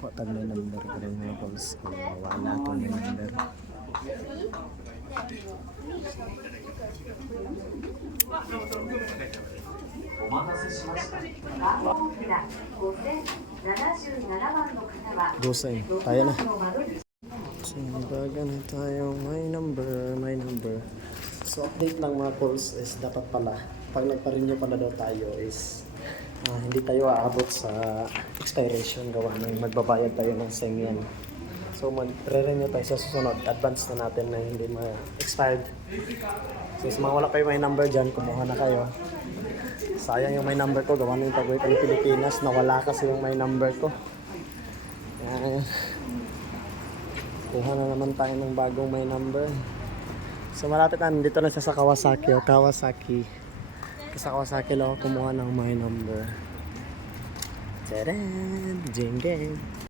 Kuha tag may number ko rin mga calls. Wala ito may number. Dosay, tayo na. Simbaga na tayo, may number. So update lang mga calls is dapat pala, pag nagpa-renew pala daw tayo is hindi tayo aabot sa expiration gawa ng magbabayad tayo ng SIM yan. So mag-renew tayo sa susunod, advance na natin na hindi ma-expired. So sa mga wala pa yung may number dyan, kumuha na kayo. Sayang yung may number ko, gawa ng pag-uwi ng Pilipinas, nawala kasi yung may number ko. Yan. Kuha na naman tayo ng bagong may number. So malapit na, dito na siya sa Kawasaki o Kawasaki. Sa Kawasaki lang ako kumuha ng my number. Tadaan! Jing-gang!